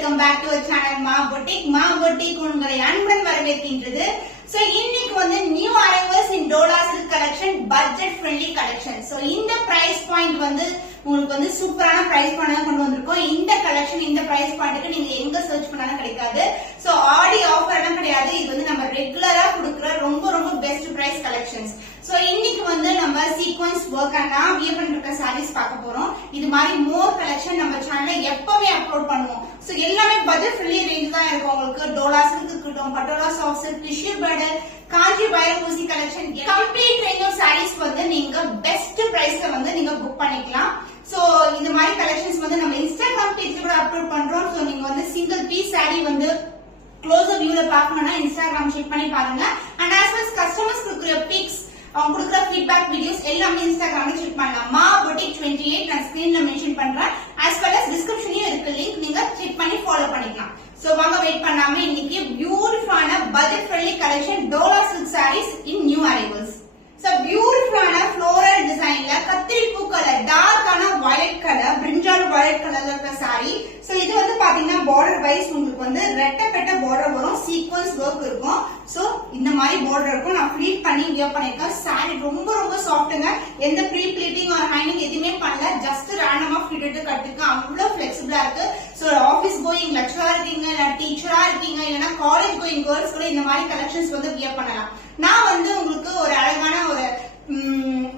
welcome back to our channel Ma Boutique. Ma Boutique உங்களை அன்புடன் வரவேற்கின்றது. So இன்னைக்கு வந்து new arrivals in Dola Silk collection, budget friendly collection. So இந்த price point வந்து உங்களுக்கு வந்து சூப்பரான price point கொண்டு வந்திருக்கோம். இந்த collection இந்த price pointக்கு நீங்க எங்க search பண்ணாலும் கிடைக்காது. So ஆடி ஆஃபர் எல்லாம் கிடையாது. இது வந்து நம்ம ரெகுலரா கொடுக்கிற ரொம்ப best price collections. So இன்னைக்கு வந்து நம்ம சீக்வென்ஸ் வர்க் அண்ட் வியர் பண்ணிருக்க சாரீஸ் பார்க்க போறோம். இது மாதிரி மோர் கலெக்ஷன் நம்ம சேனல்ல எப்பவே அப்லோட் பண்ணுவோம். சோ எல்லாமே பட்ஜெட் ஃப்ரெண்ட்லி ரேஞ்ச் தான் இருக்கும். உங்களுக்கு டோலா சில்க் இருக்கட்டும், Patola soft silk, tissue border, Kanchi பயோமூசி collection complete range of saris வந்து நீங்க பெஸ்ட் பிரைஸ்ல வந்து நீங்க புக் பண்ணிக்கலாம். சோ இந்த மாதிரி கலெக்ஷன்ஸ் வந்து நம்ம இன்ஸ்டாகிராம் பேஜ்ல கூட அப்லோட் பண்றோம். சோ நீங்க வந்து சிங்கிள் பீஸ் சாரீ வந்து க்ளோஸ் வியூல பார்க்கணும்னா இன்ஸ்டாகிராம் செக் பண்ணி பாருங்க. And as well as customers கொடுக்குற பிக்ஸ் அவங்க கொடுக்குற ஃபீட்பேக் வீடியோஸ் எல்லாமே இன்ஸ்டாகிராம்ல செக் பண்ணலாம். மா boutique 28 நான் ஸ்கிரீன்ல மென்ஷன் பண்றேன். as well as டிஸ்கிரிப்ஷன்லயும் இருக்கு லிங்க், நீங்க செக் பண்ணி ஃபாலோ பண்ணிக்கலாம். சோ வாங்க வெயிட் பண்ணாம இன்னைக்கு பியூட்டிஃபுல்லான budget friendly collection Dola silk saris in new arrivals. So பியூட்டிஃபுல்லான ஃப்ளோரல் டிசைன்ல கத்திரி பூ கலர், டார்க்கான வயலட் கலர், பிரிஞ்சால் வயலட் கலர்ல இருக்க சாரி. சோ இது வந்து பாத்தீங்கன்னா பார்டர் வைஸ் உங்களுக்கு வந்து ரெட்டப்பட்ட பார்டர் வரும், சீக்வென்ஸ் வர்க் இருக்கும். சோ இந்த மாதிரி பார்டர் இருக்கும். நான் ஃபிளீட் பண்ணி வியர் பண்ணிருக்கேன். சாரி ரொம்ப சாஃப்ட்டுங்க. எந்த ப்ரீ ப்ளீட்டிங் ஆர் ஹைனிங் எதுவுமே பண்ணல. ஜஸ்ட் ரேண்டமா ஃபிட் கட்டிருக்கேன். அவ்வளவு ஃபிளெக்சிபிளா இருக்கு. சோ ஆபீஸ் கோயிங் லெக்சரா இருக்கீங்க, இல்ல டீச்சரா இருக்கீங்க, இல்லனா காலேஜ் கோயிங் கேர்ள்ஸ் கூட இந்த மாதிரி கலெக்ஷன்ஸ் வந்து வியர் பண்ணலாம். நான் வந்து உங்களுக்கு ஒரு அழகான ஒரு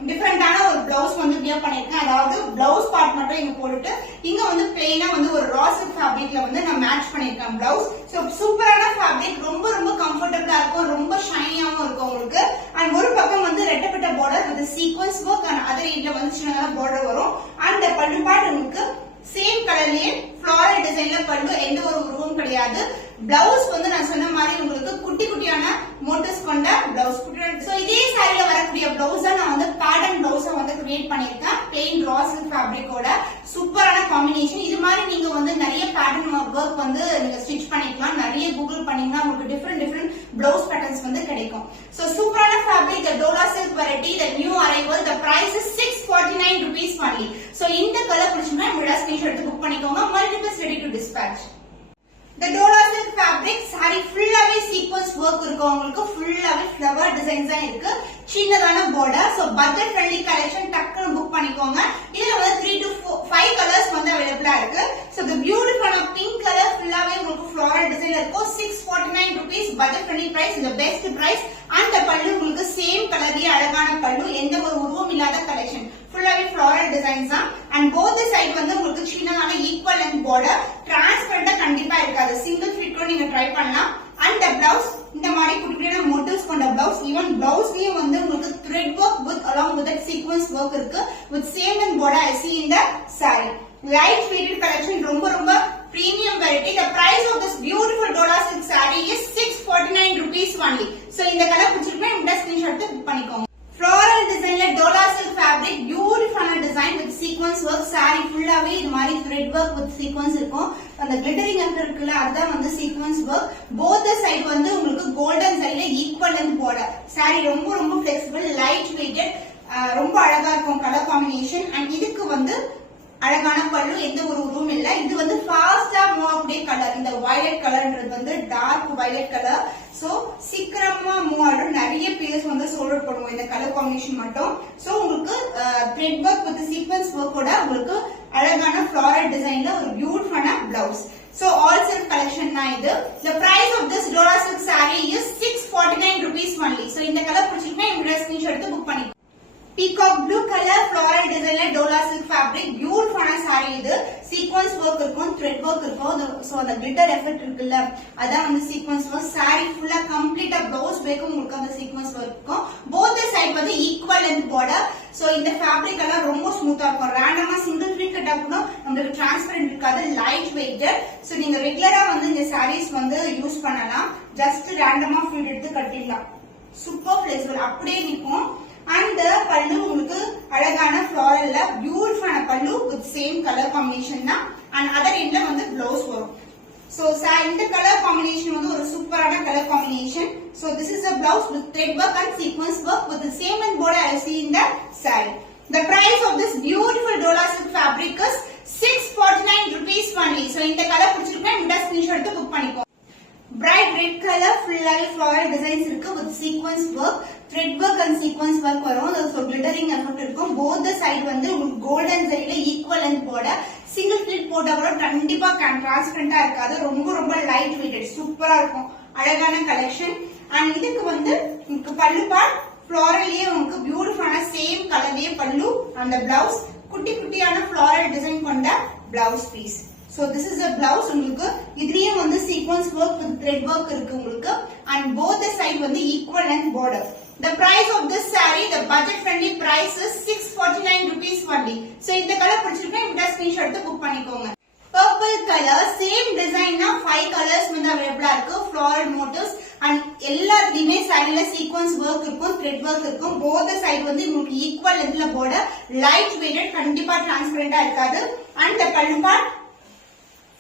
டிஃபரெண்டான ஒரு பிளவுஸ் வந்து வியர் பண்ணிருக்கேன். அதாவது பிளவுஸ் பார்ட் மட்டும் இங்க போட்டுட்டு இங்க வந்து பிளெயினா வந்து ஒரு ரா சில்க் ஃபேப்ரிக்ல வந்து நான் மேட்ச் பண்ணிருக்கேன் பிளவுஸ். சோ சூப்பரான ஃபேப்ரிக், ரொம்ப கம்ஃபர்டபிளா இருக்கும், ரொம்ப ஷைனியாவும் இருக்கும் உங்களுக்கு. அண்ட் ஒரு பக்கம் வந்து ரெட்டப்பட்ட border with sequins work and other ஏரியால வந்து சின்னதா பார்டர் வரும். அந்த பல்லு பார்ட் உங்களுக்கு சேம் கலர்லயே ஃப்ளாரல் டிசைன்ல பல்லு, எந்த ஒரு உருவம் கிடையாது. பிளவுஸ் வந்து நான் சொன்ன மாதிரி உங்களுக்கு குட்டியான மோட்டிவ்ஸ் கொண்ட பிளவுஸ். சோ இதே சாரில வரக்கூடிய பிளவுஸ் நான் வந்து பேட்டர்ன் பிளவுஸ் வந்து கிரியேட் பண்ணிருக்கேன். பிளெயின் ரா சில்க் ஃபேப்ரிக்கோட சூப்பரான காம்பினேஷன். இது மாதிரி நீங்க வந்து நிறைய பேட்டர்ன் வர்க் வந்து நீங்க ஸ்டிச் பண்ணிக்கலாம். நிறைய கூகுள் பண்ணீங்கன்னா உங்களுக்கு டிஃபரெண்ட் பிளவுஸ் பேட்டர்ன்ஸ் வந்து கிடைக்கும். சோ சூப்பரான fabric, the Dola silk variety, the new arrival. The price is 649 rupees only. So இந்த கலர் பிடிச்சிருந்தா உங்களோட ஸ்கிரீன்ஷாட் எடுத்து புக் பண்ணிக்கோங்க. Multiples ready to dispatch. The Dola silk fabric saree fullaவே sequence work இருக்கு. உங்களுக்கு fullaவே flower designs தான் இருக்கு. சின்னதான border. So budget friendly collection டக்குனு புக் பண்ணிக்கோங்க. இதுல வந்து 3 to 5 கலர்ஸ் வந்து அவைலபிளா இருக்கு. So the beautiful pink color fullaவே உங்களுக்கு floral design இருக்கும். 649 rupees budget friendly price, the best price. அந்த பல்லு உங்களுக்கு சேம் கலர்லயே அழகான பல்லு, எந்த ஒரு உருவம் இல்லாத கலெக்ஷன். ஃபுல்லாவே floral designs தான். and both the side வந்து உங்களுக்கு சின்னதான equal length border, transparent கண்டிப்பா இருக்காது. சிங்கிள் ஃபிட் கூட நீங்க ட்ரை பண்ணலாம். and the blouse இந்த மாதிரி குட்டியான மோட்டிவ்ஸ் கொண்ட blouse. even blouseலயே வந்து உங்களுக்கு thread work with along with that sequence work இருக்கு. with same and border I see in the saree. light weighted collection, ரொம்ப premium variety. The price of this beautiful Dola silk saree is 649 rupees only. so இந்த colour பிடிச்சிருக்கா இந்த screenshot எடுத்து book பண்ணிக்கோங்க. floral designல Dola silk fabric, beautiful design with sequence work. saree fullaவே இது மாதிரி thread work with sequence இருக்கும். அந்த glittering effect இருக்குல, அதுதான் வந்து sequence work. both the side வந்து உங்களுக்கு golden sideல equal length border. saree ரொம்ப flexible, light weighted, ரொம்ப அழகா இருக்கும் கலர் காம்பினேஷன். அண்ட் இதுக்கு வந்து அழகான பல்லு, எந்த ஒரு உருவம் இல்ல. இது வந்து ஃபாஸ்டா மூவ் ஆகக்கூடிய கலர். இந்த வயலட் கலர்ன்றது வந்து டார்க் வயலட் கலர். சோ சீக்கிரமா மூவ் ஆகும். நிறைய பேர்ஸ் வந்து சோல்டர் பண்ணுவோம் இந்த கலர் காம்பினேஷன் மட்டும். சோ உங்களுக்கு த்ரெட் வர்க் வித் சீக்வென்ஸ் வர்க்கோட உங்களுக்கு அழகான ஃப்ளாரல் டிசைன்ல ஒரு பியூட்டிஃபுல்லான blouse. So all silk collection தான் இது. The price of this Dola silk saree is 649 rupees only. So இந்த கலர் பிடிச்சிருக்கா உங்களோட ஸ்கிரீன்ஷாட் எடுத்து புக் பண்ணிக்கோங்க. peacock blue color floral designல Dola silk fabric, beautiful saree. இது sequence work இருக்கும், thread work இருக்கும். so அந்த glitter effect இருக்குல்ல, அதான் வந்து sequence work. saree full complete blouse பேக்கும் உங்களுக்கு அந்த sequence work இருக்கும். both the side வந்து equal length border. so இந்த fabric எல்லாம் ரொம்ப ஸ்மூத்தா இருக்கும். ரேண்டமா சிங்கிள் ஃபிட் கட் ஆகணும், உங்களுக்கு டிரான்ஸ்பரண்ட் இருக்காது, லைட் வெயிட்டட். so நீங்க ரெகுலரா வந்து இந்த sarees வந்து யூஸ் பண்ணலாம். ஜஸ்ட் ரேண்டமா ஃபிட் எடுத்து கட்டிடலாம். சூப்பர் ஃபிளெக்சிபிள், அப்படியே நிக்கும். and பல்லு உங்களுக்கு அழகான ஃப்ளாரல்ல பியூட்டிஃபுல்லான பல்லு with same color combination தான். and other endல வந்து blouse வரும். so இந்த color combination வந்து ஒரு சூப்பரான color combination. so this is a blouse with thread work and sequence work with the same and border I see in the saree. the price of this beautiful Dola silk fabric is 649 rupees only. So இந்த colour பிடிச்சிருக்கா இந்த screenshot எடுத்து book பண்ணிக்கோ. Bright red color full-ஆவே floral designs இருக்கு with sequence work, thread work and sequence work வரும். So glittering effect இருக்கும். Both the side வந்து golden சரியில equal length border. Single slit போட்டா கூட கண்டிப்பா transparent இருக்காது. ரொம்ப light weighted சூப்பரா இருக்கும். அழகான கலெக்ஷன். And இதுக்கு வந்து உங்களுக்கு பல்லு பார்ட் ஃப்ளோரல்லே உங்களுக்கு பியூட்டிஃபுல்லான சேம் கலர்லயே பல்லு and the blouse குட்டியான floral design கொண்ட blouse piece. So this is a blouse உங்களுக்கு இதுலயே வந்து sequence work with thread work இருக்கு உங்களுக்கு and both the side வந்து equal length border. The price of this saree, the budget friendly price is 649 rupees only. So இந்த colour பிடிச்சிருக்கா இந்த screenshot எடுத்து புக் பண்ணிக்கோங்க. Purple color same design னா 5 colors வந்து அவேலபிளா இருக்கு. Floral motifs and எல்லாத்துலயுமே சைடுல sequence work இருக்கும், thread work இருக்கும். Both the side வந்து உங்களுக்கு equal lengthல border, light weighted கண்டிப்பா transparent இருக்காது. And the pallu part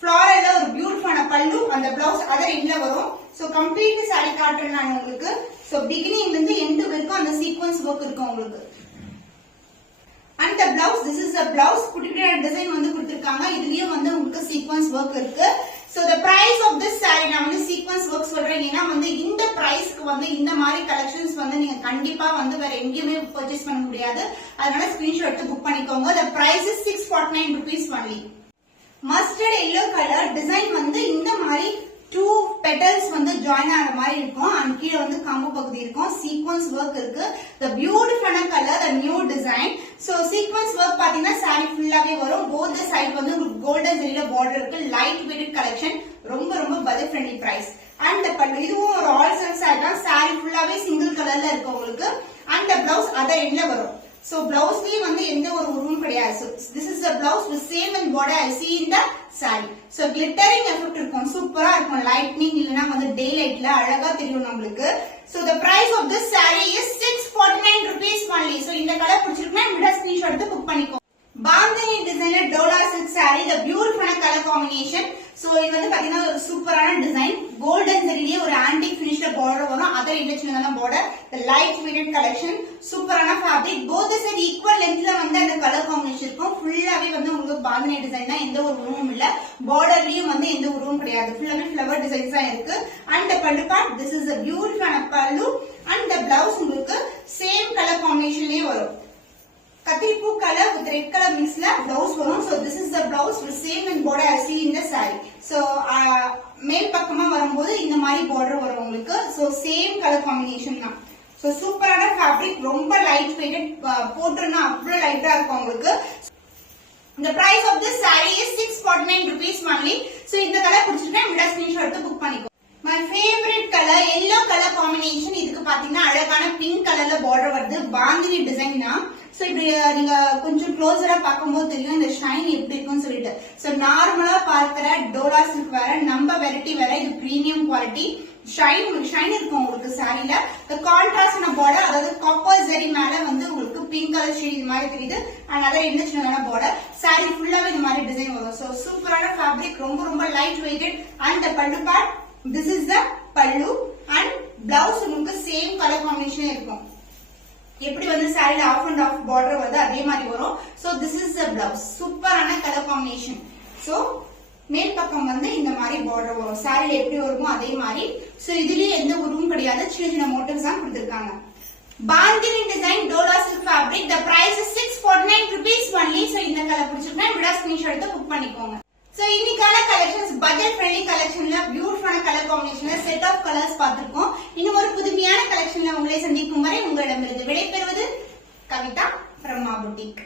floral ஒரு பியூட்டிஃபுல்லான பல்லு அந்த blouse அதர் எண்ட்ல வரும். சோ கம்ப்ளீட் saree காட்டுறேன் நான் உங்களுக்கு. சோ பிகினிங்ல இருந்து எண்ட் வரைக்கும் அந்த சீக்வென்ஸ் வர்க் இருக்கும் உங்களுக்கு. And the blouse, this is the blouse குட்டியான டிசைன் வந்து கொடுத்திருக்காங்க. இதுலயும் வந்து உங்களுக்கு சீக்வென்ஸ் வர்க் இருக்கு. So the price of this saree நான் வந்து சீக்வென்ஸ் வர்க் சொல்றேன் ஏன்னா வந்து இந்த பிரைஸ்க்கு வந்து இந்த மாதிரி கலெக்ஷன்ஸ் வந்து நீங்க கண்டிப்பா வந்து வேற எங்கேயுமே பர்ச்சேஸ் பண்ண முடியாது. அதனால ஸ்கிரீன்ஷாட் எடுத்து புக் பண்ணிக்கோங்க. The price is 649 rupees only. Mustard yellow color design வந்து இந்த மாதிரி 2 petals வந்து join ஆன மாதிரி இருக்கும் and கீழ வந்து காம்பு பகுதி இருக்கும். Sequence work இருக்கு. The beautiful color, the new design. So sequence work பாத்தீங்கன்னா saree ஃபுல்லாவே வரும். Both the side வந்து golden zari border இருக்கு. Light weighted collection. ரொம்ப budget friendly price. And the pallu இதுவும் ஒரு all silk saree தான். Saree ஃபுல்லாவே single colorல இருக்கு உங்களுக்கு. And the blouse other endல வரும். So blouse லயே வந்து எந்த ஒரு உருவம் கிடையாது. So this is the blouse with same and border I see in the saree. So glittering effect இருக்கும். சூப்பரா இருக்கும். Lightning இல்லனா வந்து daylightல அழகா தெரியும் நமக்கு. So the price of this saree is 649 rupees only. So இந்த கலர் பிடிச்சிருக்குனா இந்த ஸ்கிரீன்ஷாட் எடுத்து புக் பண்ணிக்கோ. Bandhani designer Dola silk saree the beautiful color combination. So இது வந்து பாத்தீங்கன்னா ஒரு சூப்பரான டிசைன். கோல்டன் ஜரியிலே ஒரு ஆன்டிக் ஃபினிஷ்ல border வரும். அதர் இன்டெக்ஷன்ல தான் border. The light weighted collection. சூப்பரான fabric. Both the side equal lengthல வந்து அந்த கலர் காம்பினேஷன் இருக்கும். ஃபுல்லாவே வந்து உங்களுக்கு பாந்தினி டிசைன் தான். எந்த ஒரு உருவமும் இல்ல. borderலயும் வந்து எந்த உருவமும் கிடையாது. ஃபுல்லாவே flower designs தான் இருக்கு. And the pallu part, this is a beautiful pallu and the blouse உங்களுக்கு same color combinationலயே வரும். கத்திரிப்பூ color with red color mixல blouse வரும். So this is the blouse with same and border I see in the saree. So மேல் பக்கமா வரும்போது இந்த மாதிரி border வரும் உங்களுக்கு. So same color combination தான். So சூப்பரான fabric, ரொம்ப light weighted, போட்டுனா அவ்வளவு லைட்டா இருக்கும் உங்களுக்கு. The price of this saree is 649 rupees only. So இந்த கலர் பிடிச்சிருக்கா இந்த ஸ்கிரீன்ஷாட் எடுத்து புக் பண்ணிக்கோ. My favorite color yellow color combination. இதுக்கு பாத்தீங்கன்னா அழகான பிங்க் கலர்ல border வருது. பாந்தினி டிசைன் தான். சோ இப்படி நீங்க கொஞ்சம் க்ளோஸரா பாக்கும்போது தெரியும் இந்த ஷைன் எப்படி இருக்கும்னு சொல்லிட்டு. சோ நார்மலா பார்க்கற டோலா சில்க் வேற, நம்ம வெரைட்டி வேற. இது பிரீமியம் குவாலிட்டி. ஷைன் இருக்கும் உங்களுக்கு சாரில. the contrast ஆன border, அதாவது காப்பர் ஜரி மேல வந்து உங்களுக்கு பிங்க் கலர் ஷேட் இது மாதிரி தெரியுது. and அதர் என்ன சின்னதான border. சாரி ஃபுல்லாவே இந்த மாதிரி டிசைன் வரும். சோ சூப்பரான ஃபேப்ரிக், ரொம்ப light weighted. and the pallu part, this is the pallu and blouse உங்களுக்கு சேம் கலர் காம்பினேஷனே இருக்கும். எப்படி வந்து சாரில ஆஃப் அண்ட் ஆஃப் border வருது அதே மாதிரி வரும். So this is the blouse. சூப்பரான கலர் காம்பினேஷன். So மேல் பக்கம் வந்து இந்த மாதிரி border வரும். சாரில எப்படி வருமோ அதே மாதிரி. So இதுலயே எந்த உருவமும் கிடையாது. சின்ன மோட்டிவ்ஸ் தான் கொடுத்திருக்காங்க. Bandhani design Dola silk fabric. The price is 649 rupees only. So இந்த கலர் பிடிச்சிருந்தா இந்த ஸ்கிரீன்ஷாட் எடுத்து புக் பண்ணிக்கோங்க. So இன்னைக்கான கலெக்ஷன்ஸ் பட்ஜெட் ஃப்ரெண்ட்லி கலெக்ஷன்ல பியூட்டிஃபுல்லான கலர் காம்பினேஷன்ல செட் ஆஃப் கலர்ஸ் பார்த்திருக்கோம். இன்னும் ஒரு புதுமையான கலெக்ஷன்ல உங்களை சந்திக்கும் வரை உங்களிடமிருந்து விடைபெறுவது கவிதா from Ma Boutique.